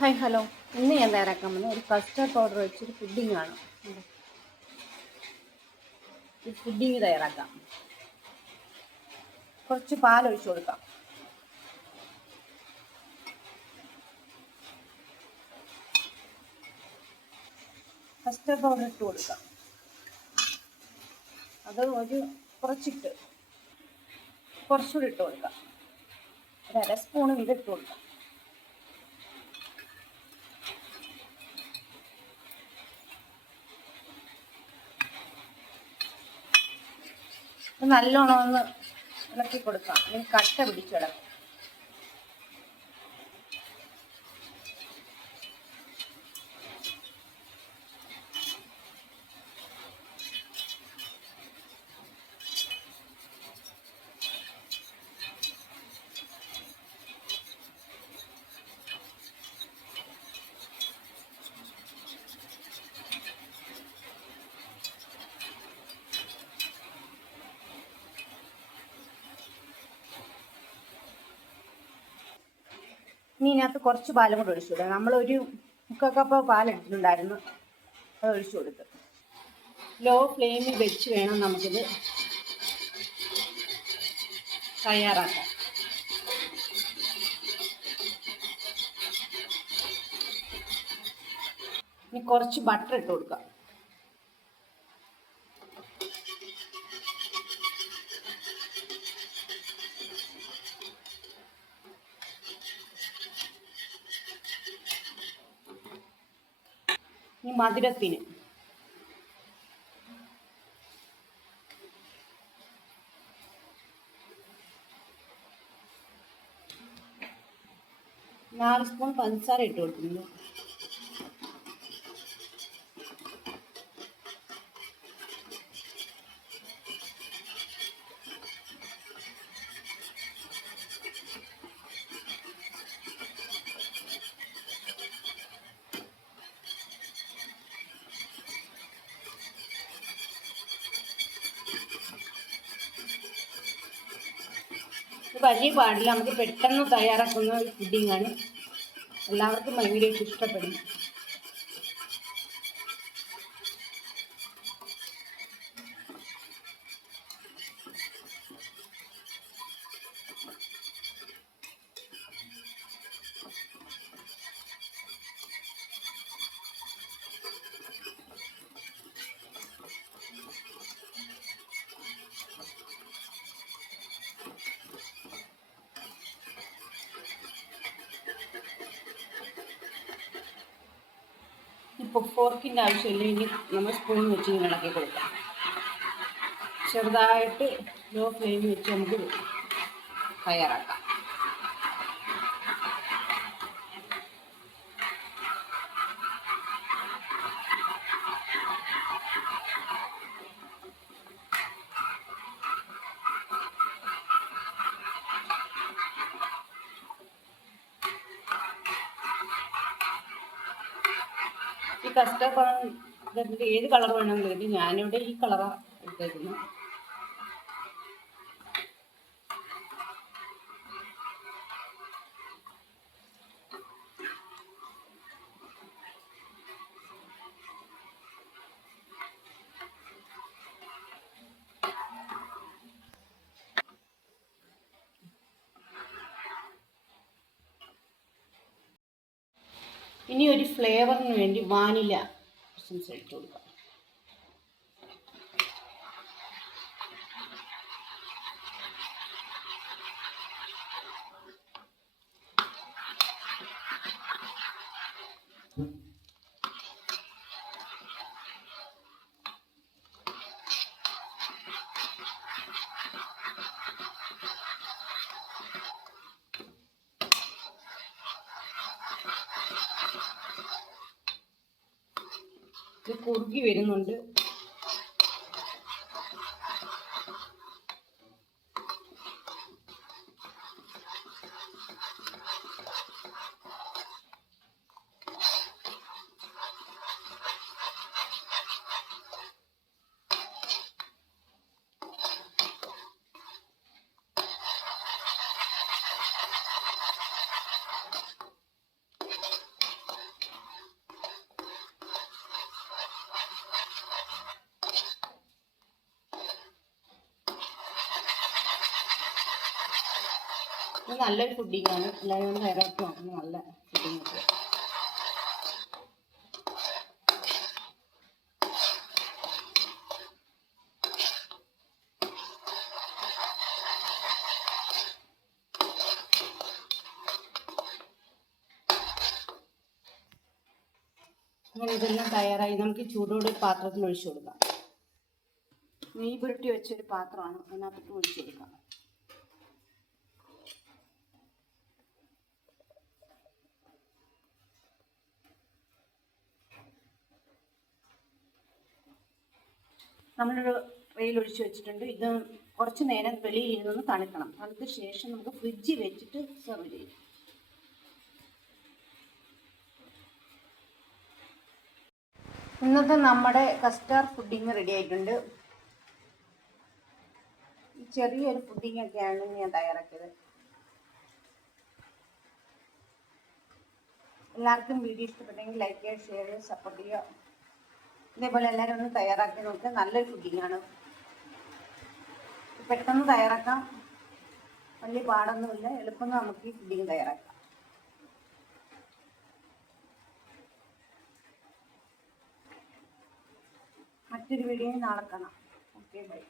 Hi hello. ഇന്ന് ഞാൻ തയ്യാറാക്കാൻ പോകുന്നത് ഒരു കസ്റ്റർഡ് പൗഡർ വെച്ചൊരു പുഡിംഗ് ആണ്. ഈ പുഡിംഗ് തയ്യാറാക്കാം. കുറച്ച് പാലൊഴിച്ച് കൊടുക്കാം. കസ്റ്റർഡ് പൗഡർ ഇട്ട് കൊടുക്കാം. അത് കുറച്ചുകൂടി ഇട്ട് കൊടുക്കാം. ഒരു അര സ്പൂൺ ഇത് ഇട്ട് കൊടുക്കാം. നല്ലോണം ഒന്ന് ഇളക്കി കൊടുക്കാം. അല്ലെങ്കിൽ കട്ട പിടിച്ചിടാം. ഇനി ഇതിനകത്ത് കുറച്ച് പാലും കൂടെ ഒഴിച്ചു കൊടുക്കാം. നമ്മളൊരു മുക്കാൽ പാലെടുത്തിട്ടുണ്ടായിരുന്നു, അത് ഒഴിച്ചു കൊടുത്ത് ലോ ഫ്ലെയിമിൽ വെച്ച് വേണം നമുക്കിത് തയ്യാറാക്കാം. ഇനി കുറച്ച് ബട്ടർ ഇട്ട് കൊടുക്കാം. ഇനി മധുരത്തിന് 4 സ്പൂൺ പഞ്ചസാര ഇട്ട് കൊടുക്കുന്നു. വലിയ പാടില്ല, നമുക്ക് പെട്ടെന്ന് തയ്യാറാക്കുന്ന ഒരു പുഡിങ്ങാണ്. എല്ലാവർക്കും ഭയങ്കരമായിട്ട് ഇഷ്ടപ്പെടും. ഇപ്പോൾ ഫോർക്കിൻ്റെ ആവശ്യമില്ല. ഇനി നമ്മൾ സ്പൂൺ വെച്ച് ഇങ്ങനെ ഇളക്കി കൊടുക്കാം. ചെറുതായിട്ട് ലോ ഫ്ലെയിമിൽ വെച്ച് നമുക്ക് തയ്യാറാക്കാം. ഈ കസ്റ്റർഡ് ഏത് കളർ വേണമെങ്കിലും ഞാനിവിടെ ഈ കളറാണ് എടുത്തേക്കുന്നത്. ഇനി ഒരു ഫ്ലേവറിന് വേണ്ടി വാനില എസൻസ് ഇട്ട് കൊടുക്കാം. ഇത് കുറുകി വരുന്നുണ്ട്. ഇത് നല്ലൊരു ഫുഡിങ്ങാണ്. എല്ലാവരും ഒന്ന് തയ്യാറാക്കി നോക്കുന്നത്. നല്ല ഫുഡിങ് ഒക്കെ. അങ്ങനെ ഇതെല്ലാം തയ്യാറായി നമുക്ക് ചൂടോട് പാത്രത്തിൽ ഒഴിച്ചു കൊടുക്കാം. നെയ്യ് പുരട്ടി വെച്ചൊരു പാത്രമാണ്, അതിനകത്ത് ഒഴിച്ചു കൊടുക്കാം. നമ്മളൊരു ട്രെയിൽ ഒഴിച്ച് വെച്ചിട്ടുണ്ട്. ഇത് കുറച്ച് നേരം വെളിയിൽ ഇരുന്ന് തണുക്കണം. തണുത്ത ശേഷം നമുക്ക് ഫ്രിഡ്ജിൽ വെച്ചിട്ട് സെർവ് ചെയ്യും. ഇന്നത്തെ നമ്മുടെ കസ്റ്റാർഡ് പുഡിങ് റെഡി ആയിട്ടുണ്ട്. ചെറിയൊരു പുഡിങ് ഒക്കെയാണ് ഞാൻ തയ്യാറാക്കിയത്. എല്ലാവർക്കും വീഡിയോ ഇഷ്ടപ്പെട്ടെങ്കിൽ ലൈക്ക് ചെയ്യുക, ഷെയർ ചെയ്യുക, സപ്പോർട്ട് ചെയ്യുക. ഇതേപോലെ എല്ലാവരും ഒന്ന് തയ്യാറാക്കി നോക്കുക. നല്ലൊരു പുഡിങ്ങാണ്. പെട്ടെന്ന് തയ്യാറാക്കാം, വലിയ പാടൊന്നുമില്ല. എളുപ്പം നമുക്ക് ഈ പുഡിങ് തയ്യാറാക്കാം. മറ്റൊരു വീഡിയോയിൽ നാളെ കാണാം. Okay, by.